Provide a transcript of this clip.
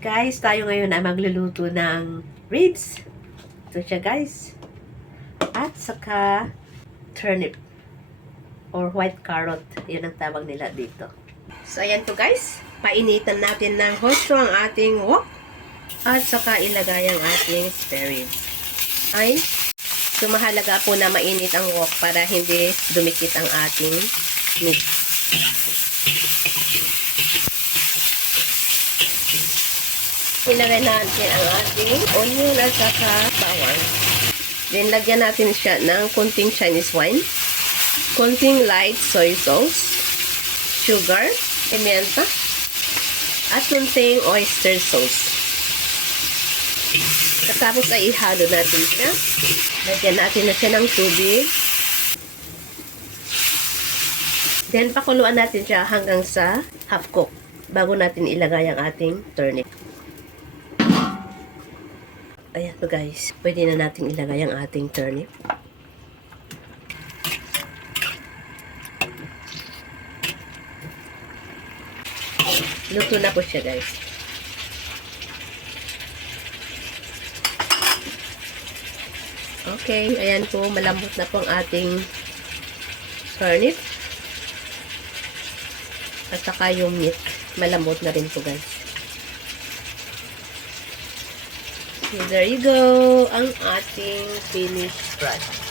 Guys, tayo ngayon ay magluluto ng ribs. Ito siya guys. At saka turnip or white carrot. Yun ang tawag nila dito. So, ayan to guys. Painitan natin ng husto ang ating wok. At saka ilagay ang ating spare ribs. Ay, so mahalaga po na mainit ang wok para hindi dumikit ang ating meat. Ilagay natin ang ating onion at saka bawang. Then, lagyan natin siya ng konting Chinese wine, konting light soy sauce, sugar, pimienta, at konting oyster sauce. Katapos ay ihalo natin siya. Lagyan natin na siya ng tubig. Then, pakuluan natin siya hanggang sa half cook bago natin ilagay ang ating turnip. Ayan po guys, pwede na natin ilagay ang ating turnip. Luto na po siya guys. Okay, ayan po, malambot na po ang ating turnip. At saka yung meat, malambot na rin po guys. So, there you go, ang ating finished product.